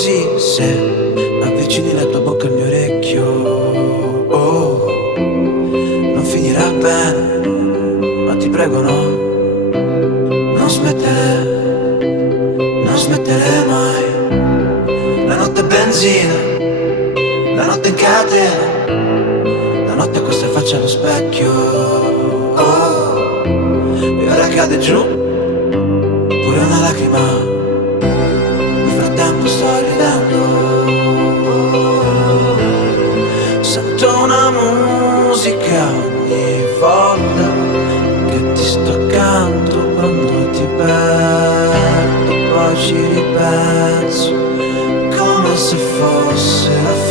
così se avvicini la tua bocca al mio orecchio. Oh, non finirà bene, ma ti prego no, non smettere, non smettere mai. La notte è benzina, la notte in catena, la notte questa faccia allo specchio. Oh, e ora cade giù pure una lacrima, nel frattempo sto ridendo. Sento una musica ogni volta che ti sto accanto, quando ti perdo poi ci ripenso, come se fosse la fine